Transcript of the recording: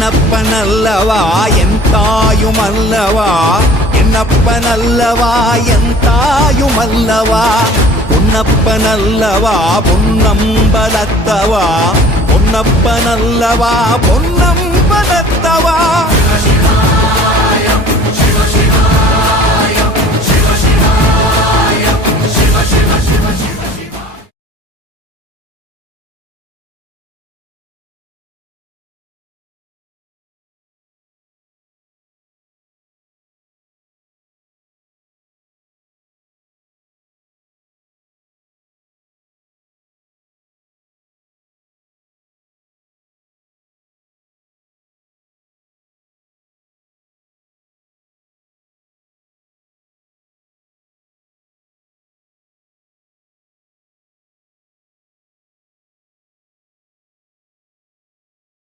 என்னப்பனல்லவா என் தாயுமல்லவா, என்னப்பனல்லவா என் தாயுமல்லவா, பொன்னப்பனல்லவா பொன்னம்பலத்தவா, பொன்னப்பனல்லவா பொன்னம்பலத்தவா. Shiva Shiva